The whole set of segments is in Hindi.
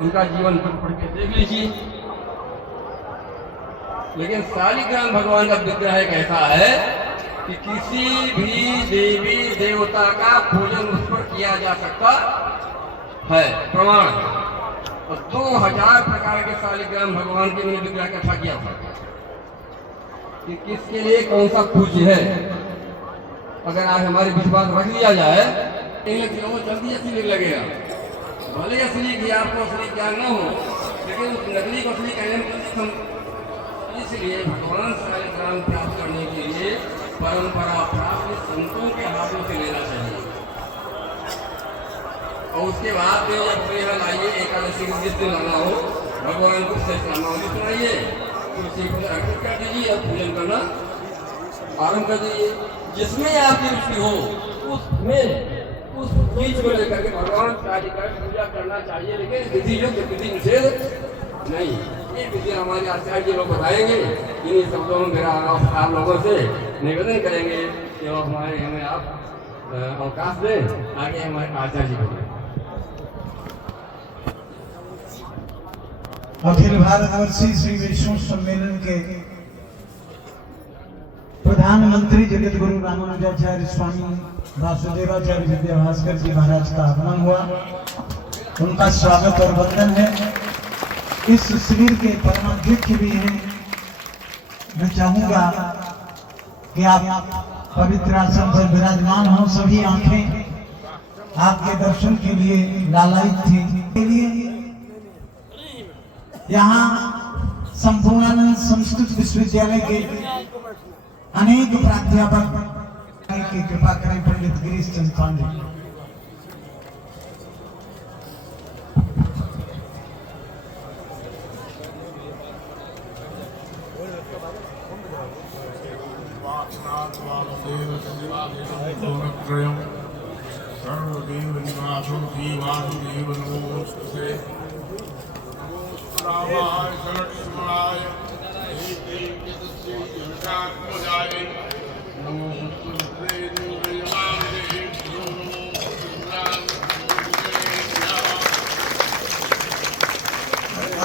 उनका जीवन पढ़ के देख लीजिए। लेकिन शालिग्राम भगवान का विग्रह एक ऐसा है कि किसी भी देवी देवता का पूजन उस पर किया जा सकता है, प्रमाण। और 2000 प्रकार के शालिग्राम भगवान के मैंने विग्रह इकट्ठा किया था कि किसके लिए कौन सा पूज्य है। अगर आज हमारे विश्वास रख लिया जाए तो वो जल्दी असली लगेगा। भले असली कि आपको असली ज्ञान न हो, लेकिन उस नकली को असली कहने में इसलिए भगवान शालिग्राम प्राप्त करने के लिए परंपरा प्राप्त संतों के हाथों से लेना चाहिए। और उसके बाद में जब यहाँ लाइए, एकादशी के जिस दिन लाना हो, भगवान को शेष नामावली सुनाइए, तुलसी को अर्पित कर दीजिए और पूजन करना आरंभ कर दीजिए। जिसमें आपकी रुचि हो उसमें उस चीज को लेकर के भगवान शालिग्राम पूजा करना चाहिए, लेकिन विधि युक्त विधि निषेध नहीं। ये विधि हमारे आचार्य जी लोग बताएंगे। इन्हीं शब्दों में मेरा आप लोगों से निवेदन करेंगे कि हमें आप अवकाश दें, आगे हमारे आचार्य जी को। अखिल भारतवर्षीय श्री वैष्णव सम्मेलन के प्रधानमंत्री जगत गुरु रामानुजाचार्य स्वामी वासुदेवाचार्य विद्याभास्कर जी महाराज का आगमन हुआ। उनका स्वागत और वंदन है। इस शिविर के परमाध्यक्ष भी हैं। मैं चाहूंगा कि आप पवित्र आसन पर विराजमान हो। सभी आंखें आपके दर्शन के लिए लालायित थी। के लिए यहाँ संपूर्णानंद संस्कृत विश्वविद्यालय के अनेक प्राध्यापक की कृपा करें। पंडित गिरीश चंद्र पांडे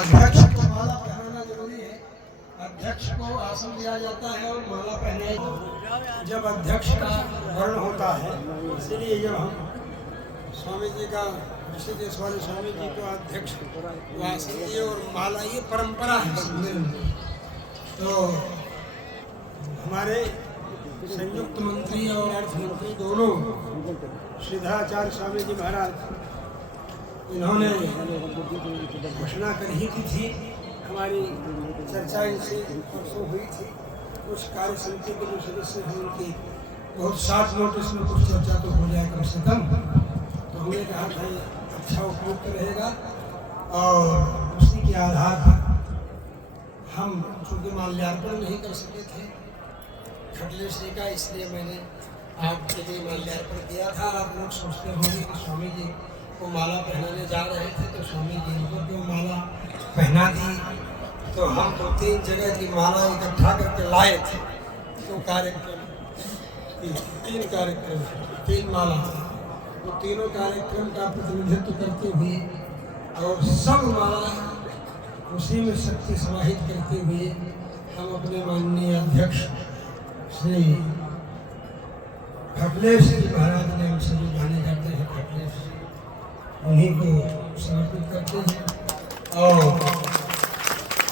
अध्यक्ष को माला पहनाना जरूरी है। अध्यक्ष को आसन दिया जाता है और माला पहनाई जब अध्यक्ष का वर्ण होता है। इसलिए जब हम स्वामी जी का ऋषिकेश वाले स्वामी जी को अध्यक्ष को आसन दिए और माला, ये परंपरा है सम्मेलन में। तो हमारे संयुक्त मंत्री और अर्थ मंत्री दोनों श्रीधराचार्य स्वामी जी महाराज, इन्होंने घोषणा कर ही की थी। हमारी चर्चा इनसे परसों हुई थी। कुछ कार्य समिति के जो सदस्य हैं उनकी बहुत साथ नोटिस में कुछ चर्चा तो हो जाए कम से कम। तो हमने कहा था ये अच्छा उपयुक्त रहेगा और उसी के आधार पर हम चूँकि माल्यार्पण नहीं कर सके थे खटलेश जी का, इसलिए मैंने आपके लिए माल्यार्पण किया था। आप लोग सोचते होंगे कि स्वामी जी को माला पहनाने जा रहे थे तो स्वामी जी को क्यों माला पहना दी। तो हम तो 3 जगह की माला इकट्ठा करके लाए थे। तो कार्यक्रम 3 कार्यक्रम 3 माला, तो तीनों कार्यक्रम का प्रतिनिधित्व करते हुए और सब माला उसी में शक्ति समाहित करते हुए हम अपने माननीय अध्यक्ष श्री खटलेश जी महाराज ने हमसे जो जाने जाते हैं खटलेश, उन्हीं को समर्पित करते हैं। और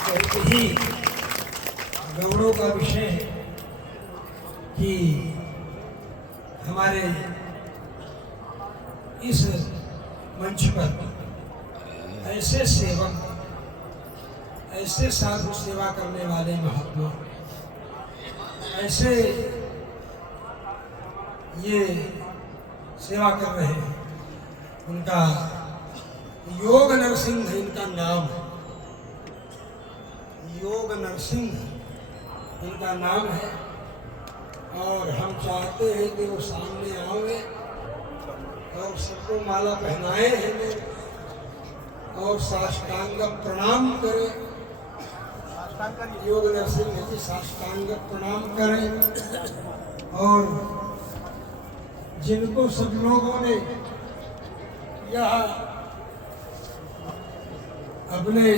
बहुत ही गौरव का विषय है कि हमारे इस मंच पर ऐसे सेवक, ऐसे साधु सेवा करने वाले महात्मा, ऐसे ये सेवा कर रहे हैं। उनका योग नरसिंह इनका नाम है। योग नरसिंह उनका नाम है और हम चाहते हैं कि वो सामने आवे और सबको माला पहनाए हैं और साष्टांग प्रणाम करें। योग नरसिंह जी साष्टांग प्रणाम करें और जिनको सब लोगों ने यह अपने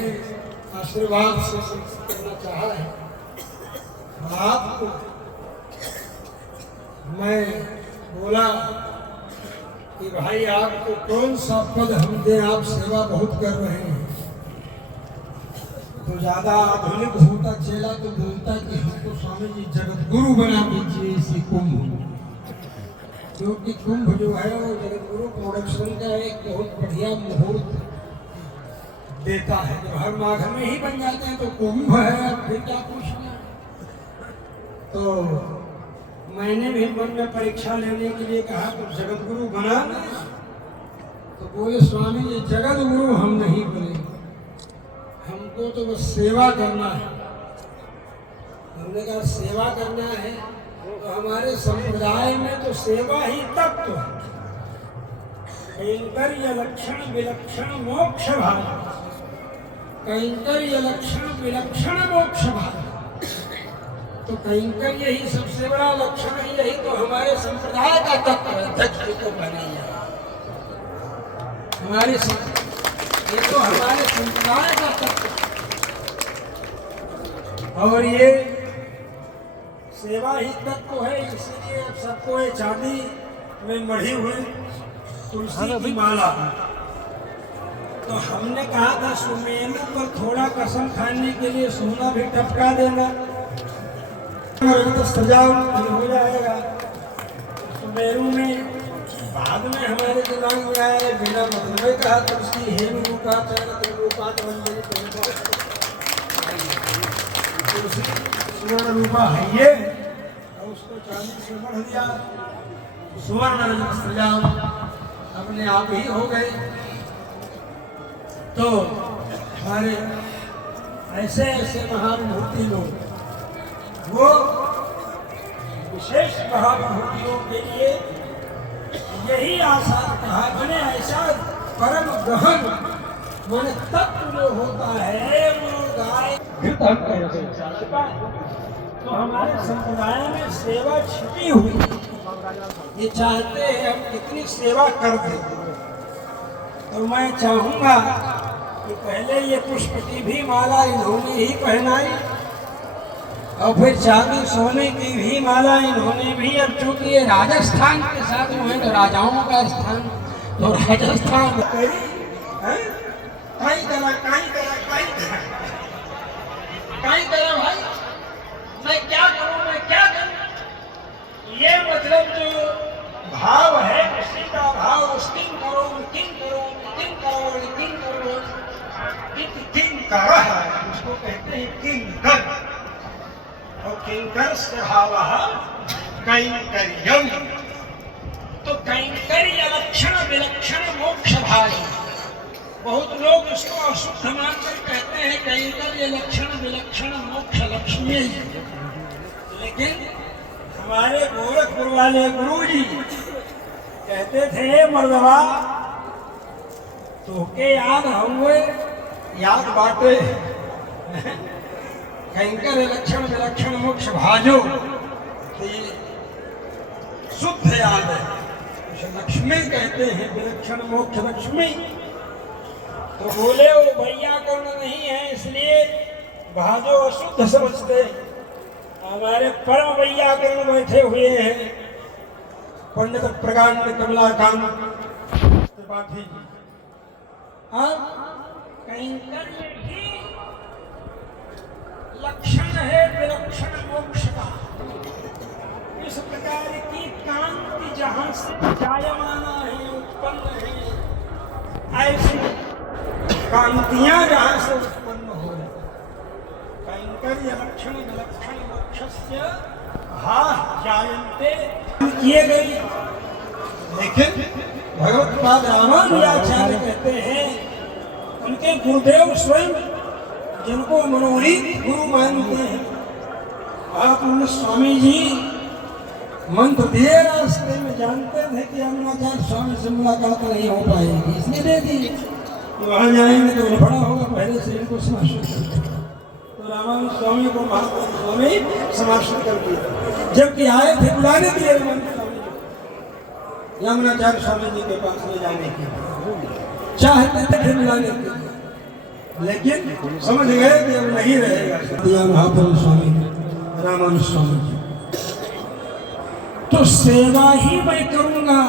आशीर्वाद से करना चाहा है। आपको मैं बोला कि भाई आपको कौन सा पद हम दें, आप सेवा बहुत कर रहे हैं। तो ज्यादा आधुनिक होता चेला तो बोलता कि हमको स्वामी जी जगत गुरु बना दीजिए इसी कुंभ, क्योंकि कुंभ जो है वो जगत गुरु प्रोडक्शन का एक बहुत बढ़िया मुहूर्त देता है। जब हर माघ में ही बन जाते हैं तो कुंभ है, अब फिर क्या पूछना। तो मैंने भी मन में परीक्षा लेने के लिए कहा तो जगत गुरु बना, तो बोले स्वामी जी जगत गुरु हम नहीं बने, हमको तो बस सेवा करना है। हमने कहा सेवा करना है तो हमारे संप्रदाय में तो सेवा ही तत्व है। कैंकर्य लक्षण विलक्षण मोक्ष भाव, कैंकर्य लक्षण विलक्षण मोक्ष भाव। तो कैंकर्य ही सबसे बड़ा लक्षण है, यही तो हमारे संप्रदाय का तत्व है। अध्यक्ष जी को बनाइए हमारे ये तो हमारे संप्रदाय का तत्व, और ये सेवा ही तत्व है। इसीलिए अब सबको ये चांदी में मढ़ी हुई तुलसी की माला, तो हमने कहा था सुमेरु पर थोड़ा कसम खाने के लिए सोना भी टपका देना, तो सजाओ हो जाएगा। सुमेरु में बाद में हमारे दिमाग में आया, बिना मतलब कहा तुलसी हेम रूपा तुलसी सुवर्ण रूपा है ये, और उसको चांदी से बढ़ दिया, सुवर्ण रजत सजाओ, अपने आप ही हो गए। तो हमारे ऐसे ऐसे महाविभूति लोग, वो विशेष महाविभूतियों के लिए यही आशा कहा बने, ऐसा परम गहन मन तत्व जो होता है वो गाय। तो हमारे संप्रदाय में सेवा छिपी हुई, ये चाहते हैं हम कितनी सेवा कर दें। तो मैं चाहूंगा कि पहले ये पुष्प की भी माला इन्होंने ही पहनाई, और फिर चांदी सोने की भी माला इन्होंने भी। अब चूंकि ये राजस्थान के साथ हुए तो राजाओं का स्थान, तो राजस्थान भाई मैं क्या करूं, मैं क्या करूं। ये मतलब जो भाव है उसी का भाव, किंग करो किंग करो किंग करो किंग करो किंग कर है, उसको कहते हैं किंग कर। और किंकर स्वभाव कैंकर्यम, तो कैंकर्य लक्षण विलक्षण मोक्ष भाई। बहुत लोग इसको अशुद्ध मानकर कहते हैं कैंकर्य लक्षण विलक्षण मोक्ष लक्ष्मी, लेकिन हमारे गोरखपुर वाले गुरु जी कहते थे मर्दवा तो के याद हुए याद बाटे, कैंकर लक्षण विलक्षण मोक्ष भाजो, तो ये शुद्ध याद है। लक्ष्मी कहते हैं विलक्षण मोक्ष लक्ष्मी। तो बोले वो वैयाकरण नहीं है इसलिए भाजो अशुद्ध समझते। हमारे परम वैयाकरण बैठे हुए हैं, पंडित प्रकांड कमलाकांत त्रिपाठी जी। अब कैंकर्य ही लक्षण है विलक्षण मोक्ष का। इस प्रकार की कांति जहां से जायमाना है, उत्पन्न है, ऐसी कांतियां जहां से उत्पन्न हो, कैंकर्य लक्षण विलक्षण मोक्षस्य हा जायन्ते किए गए। लेकिन भगवत्पाद रामानुजाचार्य कहते हैं, उनके गुरुदेव स्वयं जिनको मनोनीत गुरु मानते हैं, आप उन स्वामी जी मंत्र दिए रास्ते में, जानते थे कि यमुनाचार्य स्वामी से मुलाकात नहीं हो पाएगी, इसलिए दे दी। वहां जाएंगे तो बड़ा होगा, पहले से इनको समाश्रित कर। तो रामानंद स्वामी को महात्मा स्वामी समाश्रित कर दिया। जबकि आए थे बुलाने के लिए यमुनाचार्य स्वामी जी के पास ले जाने के, चाहते थे बुलाने के लिए। लेकिन समझ गए कि अब नहीं रहेगा। दिया महाप्रभु स्वामी रामानुज स्वामी जी, तो सेवा ही मैं करूंगा,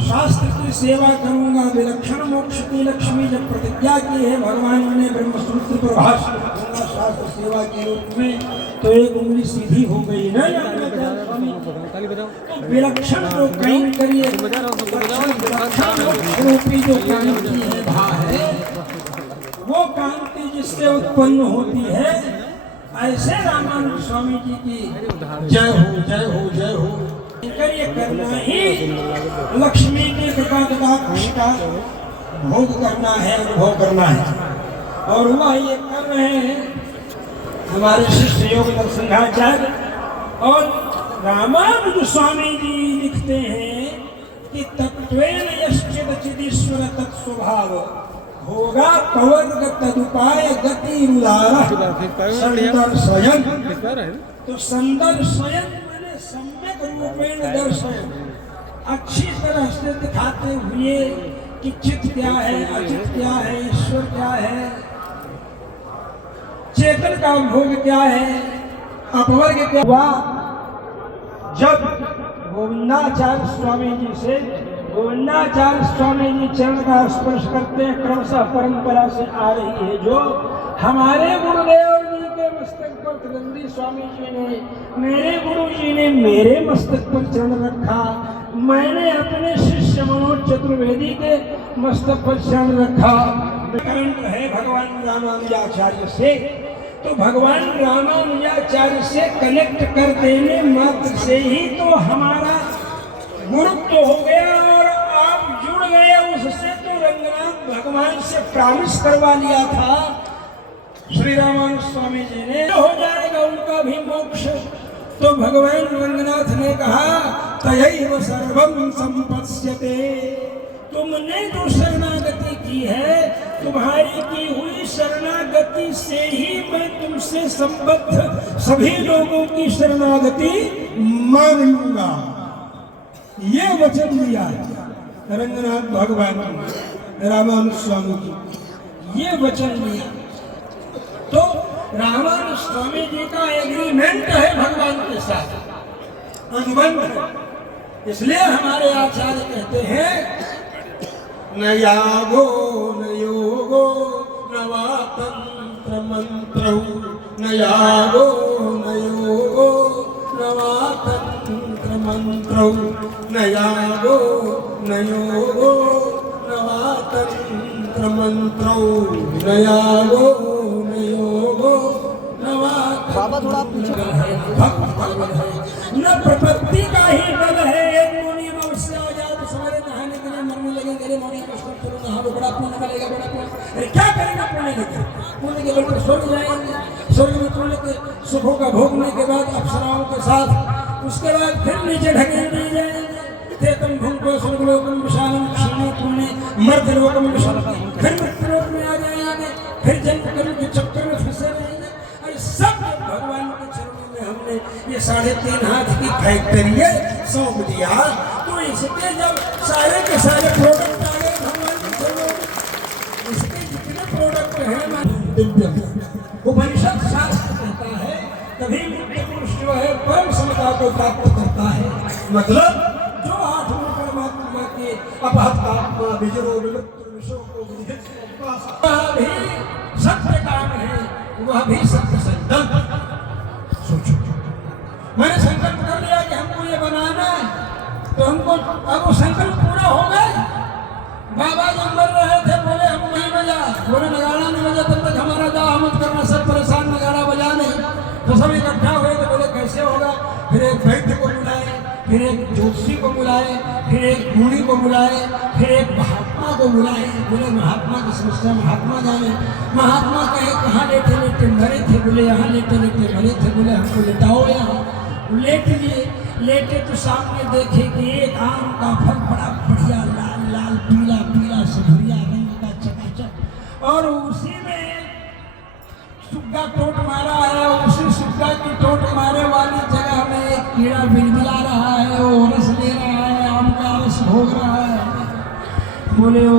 शास्त्र की सेवा करूंगा। विलक्षण मोक्ष की लक्ष्मी जब प्रतिज्ञा की है भगवान ने ब्रह्मसूत्र पर भाष्य लिखूंगा शास्त्र सेवा के रूप में, तो एक उंगली सीधी हो गई ना स्वामी। तो विलक्षण जो कहीं करिए, रूपी जो कांति है भा है, वो कांति जिससे उत्पन्न होती है, ऐसे रामानुज स्वामी जी की जय हो जय हो जय हो ये करना ही लक्ष्मी की कृपा कटाक्ष का भोग करना है, अनुभव करना है। और वह ये कर रहे हैं हमारे शिष्य योग दर्शनाचार्य। और रामानुज स्वामी जी लिखते हैं कि तत्वेन यश्चिद चिदीश्वर तत्स्वभाव होगा पवर्ग तदुपाय गति उदारा संदर स्वयं। तो संदर स्वयं मैंने सम्यक रूपेण दर्शन, अच्छी तरह से दिखाते हुए कि चित्त क्या है, अचित क्या है, ईश्वर क्या है, चेतन का भोग क्या है, अपवर्ग क्या हुआ। जब गोविंदाचार्य स्वामी जी से गोविंदाचार्य स्वामी जी चरण का स्पर्श करते हैं, क्रमशः परंपरा से आ रही है, जो हमारे गुरुदेव जी के मस्तक पर त्रिवेणी स्वामी जी ने, मेरे गुरु जी ने मेरे मस्तक पर चरण रखा, मैंने अपने शिष्य मनोज चतुर्वेदी के मस्तक पर चरण रखा। करंट है भगवान रामानुजाचार्य से, तो भगवान रामानुजाचार्य से कनेक्ट कर देने मात्र से ही तो हमारा गुरुत्व हो गया और आप जुड़ गए उससे। तो रंगनाथ भगवान से प्रॉमिस करवा लिया था श्री रामानुज स्वामी जी ने, हो जाएगा उनका भी मोक्ष। तो भगवान रंगनाथ ने कहा तयैव सर्वं संपत्स्यते, तुमने जो शरणागति की है, तुम्हारी की हुई शरणागति से ही मैं तुमसे संबद्ध सभी लोगों की शरणागति मान लूंगा। ये वचन दिया है रंगनाथ भगवान रामानुज स्वामी जी, ये वचन दिया। तो रामानुज स्वामी जी का एग्रीमेंट है भगवान के साथ, अनुबंध है। इसलिए हमारे आचार्य कहते हैं न यागो न योगो न वा तंत्र मंत्र, न यागो न योगो न वा तंत्र मंत्र, न यागो न योगो न वा तंत्र मंत्र, न यागो न योगो न वा तंत्र न प्रपत्ति का ही बल है। एक मुनि अवश्य आ जाए तो सवेरे नहाने के लिए मरने लगे, मेरे मुनि को नहा लो, बड़ा पुण्य मिलेगा, बड़ा पुण्य। अरे क्या करेगा पुण्य लेकर? पुण्य के बल पर स्वर्ग जाएंगे, स्वर्ग में पुण्य के सुखों का भोगने के बाद अप्सराओं के साथ, उसके बाद फिर नीचे ढकेल दिए जाएंगे। तेतम भूको स्वर्गलोकम विशालम क्षीणे पुण्य मर्त्यलोकम विशालम, फिर मृत्युलोक में आ जाएंगे, फिर जन्म कर्म के चक्कर में फंसे रहेंगे। अरे सब भगवान के चरणों में हमने ये 3.5 हाथ की फैक्ट्री सौंप दिया। तो इसके जब सारे के सारे प्रोडक्ट आ गए भगवान के चरणों में, इसके जितने प्रोडक्ट हैं दिव्य, उपनिषद शास्त्र कहता है तभी मुक्त पुरुष जो है परम समता को प्राप्त करता है। मतलब जो आत्मा परमात्मा के अपहत्तात्मा विजरो विमुक्त विषयों को वह भी सत्य काम है, वह भी सत्य संकल्प। सोचो, मैंने संकल्प कर लिया कि हमको ये बनाना है, तो हमको अब वो संकल्प पूरा हो गए। बाबा जब मर रहे थे बोले हम नहीं बजा, बोले नगाड़ा नहीं बजा तब तक हमारा दावा मत करना, सब परेशान नगाड़ा बजा नहीं। तो सब इकट्ठा हुए तो बोले कैसे होगा? फिर एक वैद्य को बुलाए, फिर एक ज्योतिषी को बुलाए, फिर एक गुणी को बुलाए, फिर एक महात्मा को बुलाए। बोले महात्मा की समस्या महात्मा जाने। महात्मा कहे कहाँ लेटे लेटे मरे थे? बोले यहाँ लेटे लेटे मरे थे। बोले हमको लेटाओ यहाँ। लेट लिए, लेटे तो सामने देखे कि एक आम का फल बड़ा बढ़िया लाल लाल पीला पीला सुधरिया रंग का चकाचक, और उसी में सुग्गा टोट मारा है। उसी सुग्गा की टोट मारे वाली जगह में एक कीड़ा बिलबिला रहा है, वो रस ले रहा है, आम का रस भोग रहा है। बोले ओ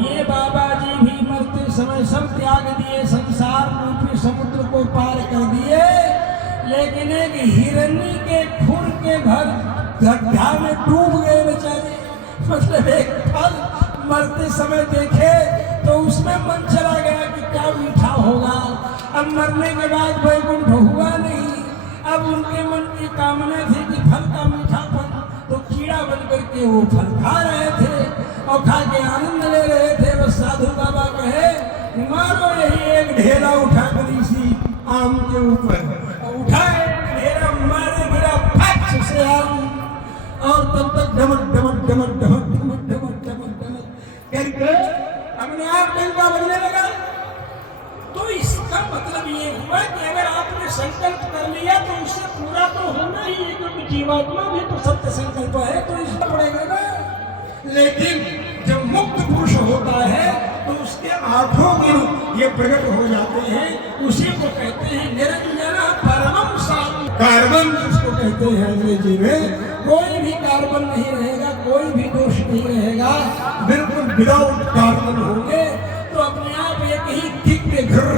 ये बाबा जी भी मरते समय सब त्याग दिए, संसार रूपी समुद्र को पार कर दिए, लेकिन एक हिरनी के खुर के घर गड्ढा में डूब गए बेचारे। मतलब एक फल मरते समय देखे तो उसमें मन चला गया कि क्या मीठा होगा। अब मरने के बाद वैकुंठ हुआ नहीं। अब उनके मन की कामना थी कि फल का मीठापन, तो कीड़ा बन करके वो फल खा रहे थे और खा के आनंद ले रहे थे। बस साधु बाबा कहे मारो यही एक ढेला उठा कर इसी आम के ऊपर, उठाए ढेरा मारे गिरा फट से आम, और तब तक डमक डमक डमक डमक डमक डमक डमक डमक करके अपने आप डंका बजने लगा। तो इसका मतलब ये हुआ कि अगर आपने संकल्प कर लिया तो उससे पूरा तो होना ही है, क्योंकि जीवात्मा भी तो सत्य संकल्प है, तो इसका पड़ेगा ना। लेकिन जब मुक्त पुरुष होता है तो उसके आठों गुण ये प्रकट हो जाते हैं। उसी को कहते हैं निरंजन परमम साधु। कार्बन जिसको कहते हैं अंग्रेजी में, कोई भी कार्बन नहीं रहेगा, कोई भी दोष नहीं रहेगा, बिल्कुल विदाउट कार्बन होंगे तो अपने आप एक ही किक पे घर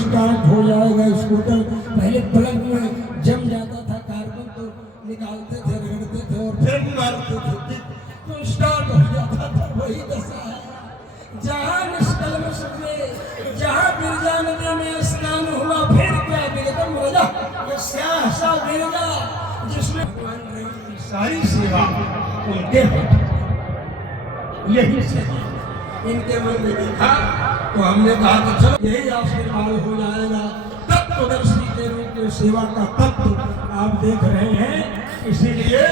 स्टार्ट हो जाएगा स्कूटर। पहले प्लग में जम जाता था कार्बन, तो निकालते थे, रगड़ते थे और फिर मारते थे किक, तो स्टार्ट हो जाता था। वही दशा है जहाँ निष्कलमश हुए, जहाँ बिरजा नदी में स्नान हुआ, फिर क्या बिरगम रजा, ये स्याह सा बिरजा जिसमें भगवान राम की सारी सेवा उनके यही से इनके मन में देखा तो हमने कहा कि चलो यही आशीर्वाद हो जाएगा। तत्वदर्शी के रूप में सेवा का तत्व आप देख रहे हैं। इसीलिए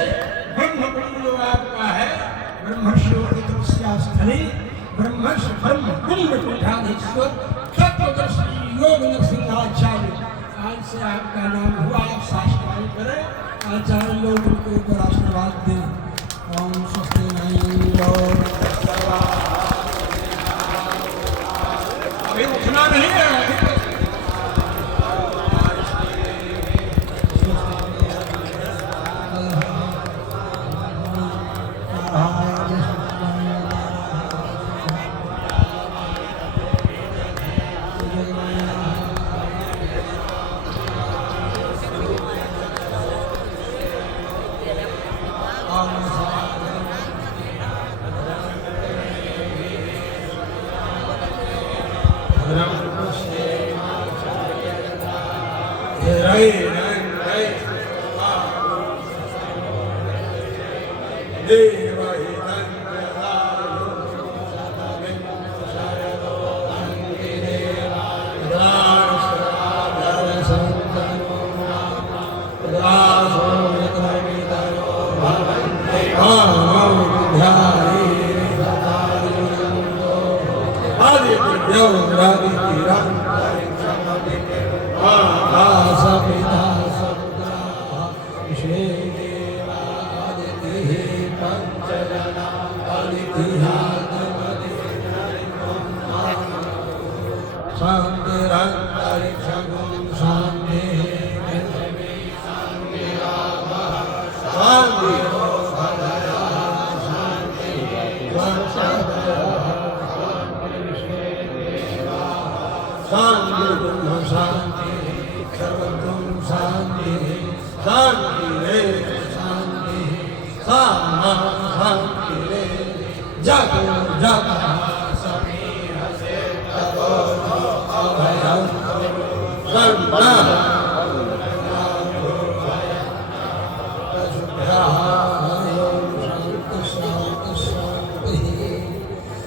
ब्रह्म कुंड जो आपका है, ब्रह्मर्षियों की तपस्या स्थली, ब्रह्मर्ष ब्रह्म कुंड पीठाधीश्वर तत्वदर्शी योग नरसिंहाचार्य, आज से आपका नाम हुआ। आप साष्टांग करें, आचार्य लोग उनके ऊपर आशीर्वाद दें। ओम स्वस्ति अभी उठना नहीं है।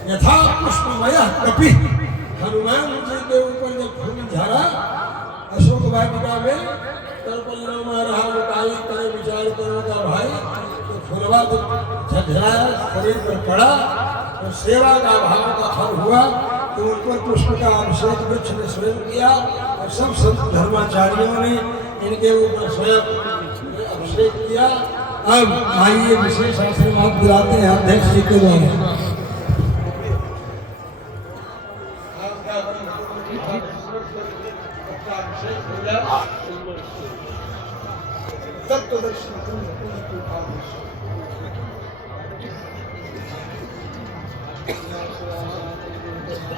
यथा पुष्पमय कपि, हनुमान जी के ऊपर जब फूल झरा अशोक वाटिका में, तलपल्लव में रहा काली करे विचार करो का भाई, तो फुलवा तो झकझराया शरीर पर पड़ा, तो सेवा का भाव का फल हुआ, तो उन पर पुष्प का अभिषेक वृक्ष ने स्वयं किया और सब संत धर्माचार्यों ने इनके ऊपर स्वयं अभिषेक किया। अब आइए विशेष आशीर्वाद दिलाते हैं अध्यक्ष जी के द्वारा। तत्वदर्शी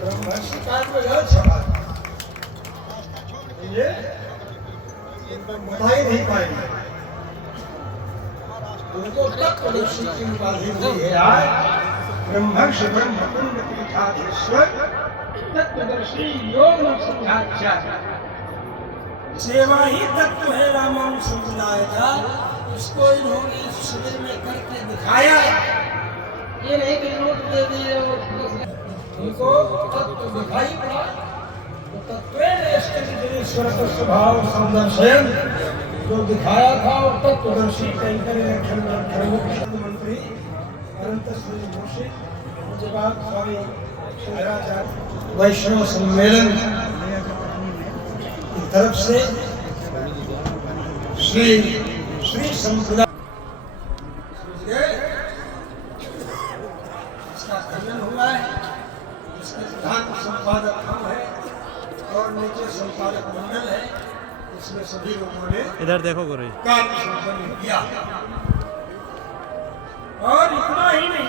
ब्रह्मशिकार में यह छपा ये बता ही नहीं पाएंगे उनको तत्वदर्शी की उपाधि दी है आज ब्रह्मर्षि ब्रह्मकुंड तीर्थाधीश्वर तत्वदर्शी योग संध्याचार्य। सेवा ही तत्व है रामानुज संप्रदाय का, इसको इन्होंने इस शिविर में करके दिखाया। ये नहीं कि नोट दे दिए उनको तत्व दिखाई पड़ा तो तत्वेश्वर का स्वभाव संदर्शन जो दिखाया था और तत्वदर्शी मंत्री अनंत श्री जोशी उसके बाद स्वामी शंकराचार्य वैष्णव सम्मेलन की तरफ से श्री संप्रदाय इसका खंडन हुआ है। इसके प्रधान संपादक हम है और नीचे संपादक मंडल है। इसमें सभी लोगों ने इधर देखो गुरु कार्य संपन्न किया। और इतना ही नहीं,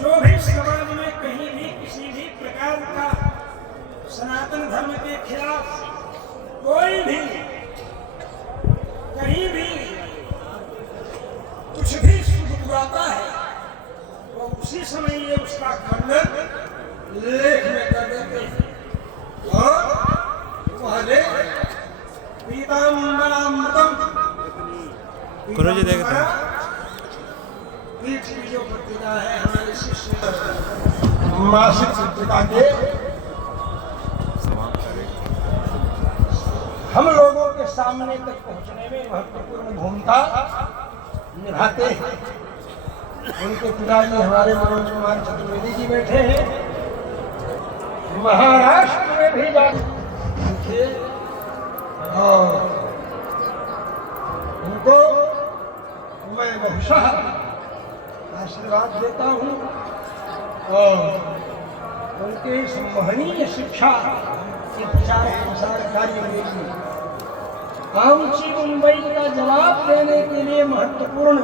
जो भी समाज में कहीं भी किसी भी प्रकार का सनातन धर्म के खिलाफ कोई भी कहीं भी कुछ भी शुभ बुराता है वो उसी समय ये उसका खंडन लेख में कर देते हैं और वह लेख पीताम्बरामृतम गुरु जी देखते हैं पीठ की जो पत्रिका है हमारे शिष्य मासिक पत्रिका के हम लोगों के सामने तक पहुंचने में महत्वपूर्ण भूमिका निभाते हैं। उनके पिताजी हमारे मनोज कुमार चतुर्वेदी जी बैठे हैं, महाराष्ट्र में भी जाते और उनको मैं बहुशः आशीर्वाद देता हूँ और उनके इस महनीय शिक्षा के प्रचार प्रसार कार्य में आमची मुंबई का जवाब देने के लिए महत्वपूर्ण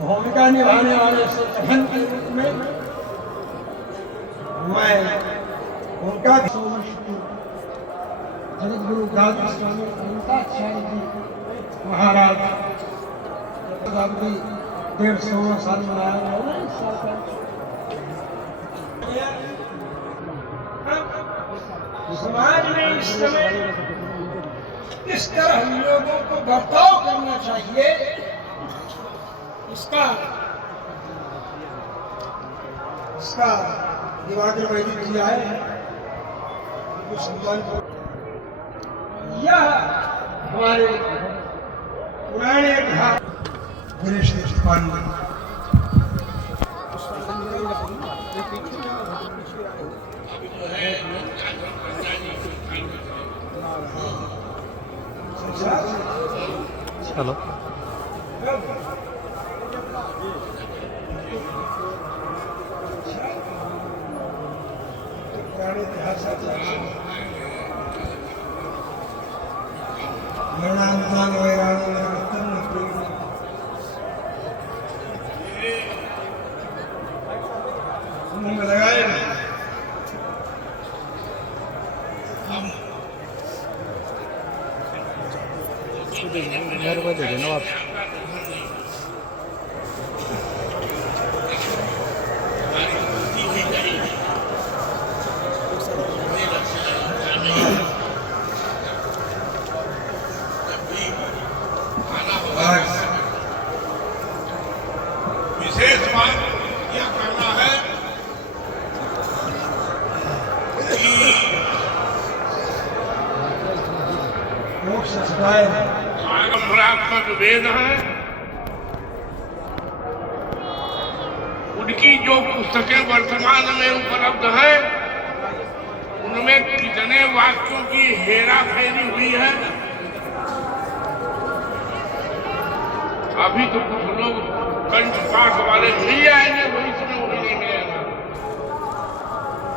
भूमिका निभाने वाले संगठन के रूप में मैं उनका जगत गुरु गांधी स्वामी अनंताचार्य जी महाराज 150 साल में आया समाज में इस समय किस तरह हम लोगों को बर्ताव करना चाहिए इसका दिवाकर वैदिक जी आए उनको सम्मान यह हमारे पुराने गणेश स्थान हेलो पुराने इतिहास मरणांतान वैराण में लगाए ₹1000 दे देना आप विशेष बात यह करना है कि परंपरात्मक वेद है उनकी जो पुस्तकें वर्तमान में उपलब्ध है उनमें कितने वाक्यों की हेरा फेरी हुई है। अभी तो कुछ लोग कंठ पाठ वाले मिल जाएंगे, भविष्य में वो भी नहीं मिलेगा।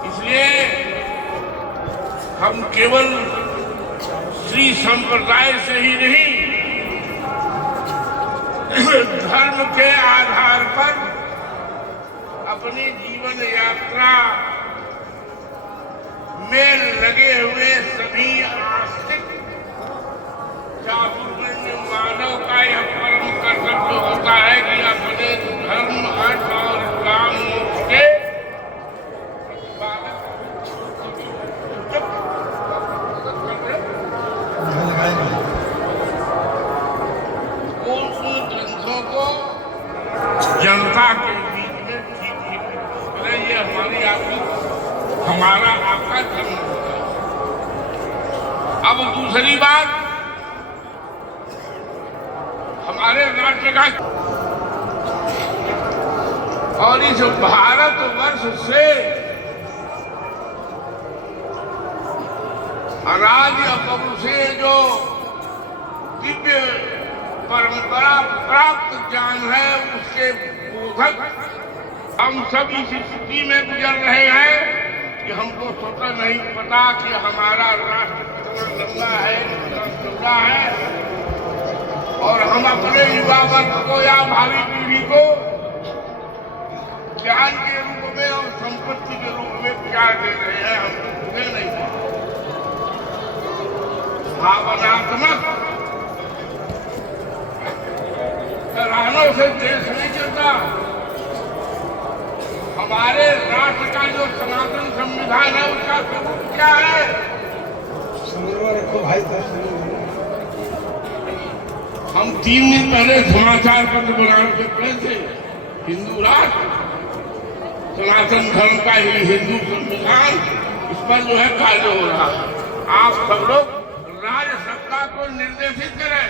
इसलिए हम केवल श्री संप्रदाय से ही नहीं, धर्म के आधार पर अपनी जीवन यात्रा में लगे हुए सभी आस्तिक चातुर्वर्ण्य मानव का यह परम कर्तव्य होता है कि अपने धर्म, अर्थ और काम के ग्रंथों को जनता के बीच में ठीक ये हमारी हमारा आपका धर्म होता है। अब दूसरी बात, हमारे राष्ट्र का और इस भारतवर्ष से अनादि अपरू से जो दिव्य परंपरा प्राप्त ज्ञान है, उसके बोधक हम सब इस स्थिति में गुजर रहे हैं कि हमको स्वतः नहीं पता कि हमारा राष्ट्र कितना लंबा है, कितना चौड़ा है, और हम अपने युवा वर्ग को या भावी पीढ़ी को ज्ञान के रूप में और संपत्ति के रूप में क्या दे रहे हैं, हमको मुझे नहीं पता। भावनात्मक सराहनों से देश नहीं चलता। हमारे राष्ट्र का जो सनातन संविधान है, उसका स्वरूप क्या है? हम 3 दिन पहले समाचार पत्र बनाने से पहले थे, हिंदू राष्ट्र, सनातन धर्म का ही हिंदू संविधान, इस पर जो है कार्य हो रहा है। आप सब लोग राज्य सत्ता को निर्देशित करें,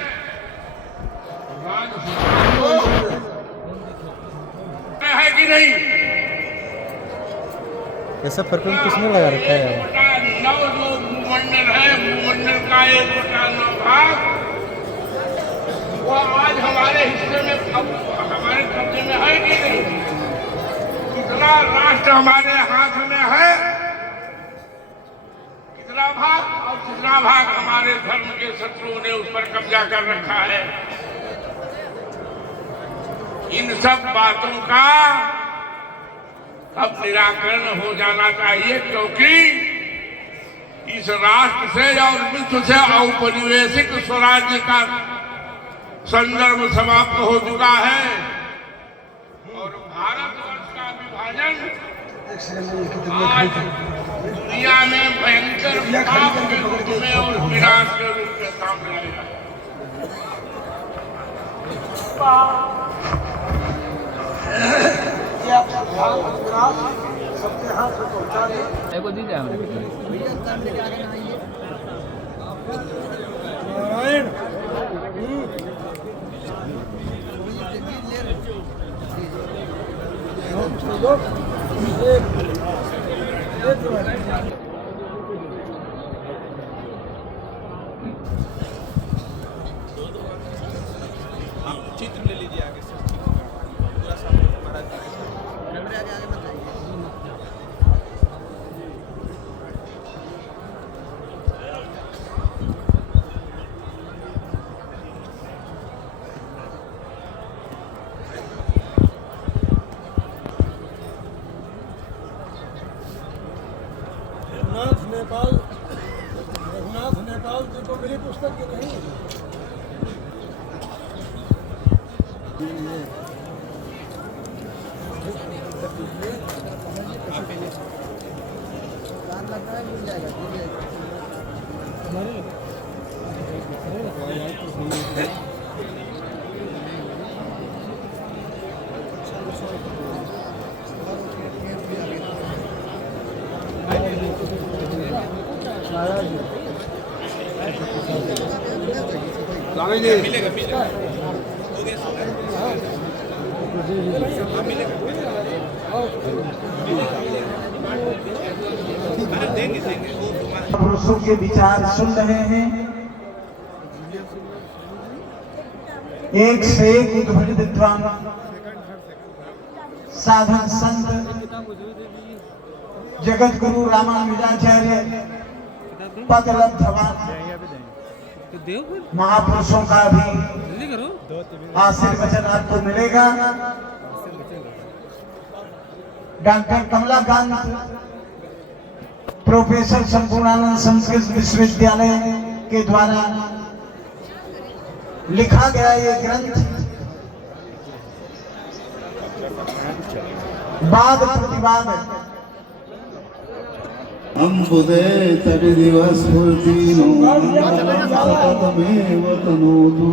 राज्य सत्ता को है कि नहीं? ऐसा प्रकरण किसने लगा रखा है? 9 जो भूमंडल है, भूमंडल का 1/9 भाग वो आज हमारे हिस्से में, हमारे कब्जे में है कि नहीं? कितना राष्ट्र हमारे हाथ में है, कितना भाग, और कितना भाग हमारे धर्म के शत्रुओं ने उस पर कब्जा कर रखा है। इन सब बातों का अब निराकरण हो जाना चाहिए, क्योंकि इस राष्ट्र से और विश्व से औपनिवेशिक स्वराज्य का संदर्भ समाप्त हो चुका है और भारतवर्ष का विभाजन आज दुनिया में भयंकर पाप के रूप में और विनाश के रूप में सामने आया है। सबके हाथ में पहुंचा दे। नारायण चित्र ले लीजिए आगे से, पूरा सामने महाराज जी के साथ। कैमरे आगे मत आइए। रघुनाथ नेपाल जी को मेरी पुस्तक की नहीं मिलेगा मिलेगा देंगे देंगे। पुरुषों के विचार सुन रहे हैं, एक से एक उद्भट विद्वान साधन संत जगत गुरु रामानुजाचार्य पद लब्धवान महापुरुषों का भी आशीर्वचन आपको मिलेगा। डॉक्टर कमलाकांत प्रोफेसर संपूर्णानंद संस्कृत विश्वविद्यालय के द्वारा लिखा गया ये ग्रंथ वाद प्रतिवाद अंबुदे तरि दिवस फुर्तीनो सततमेव तनोतु।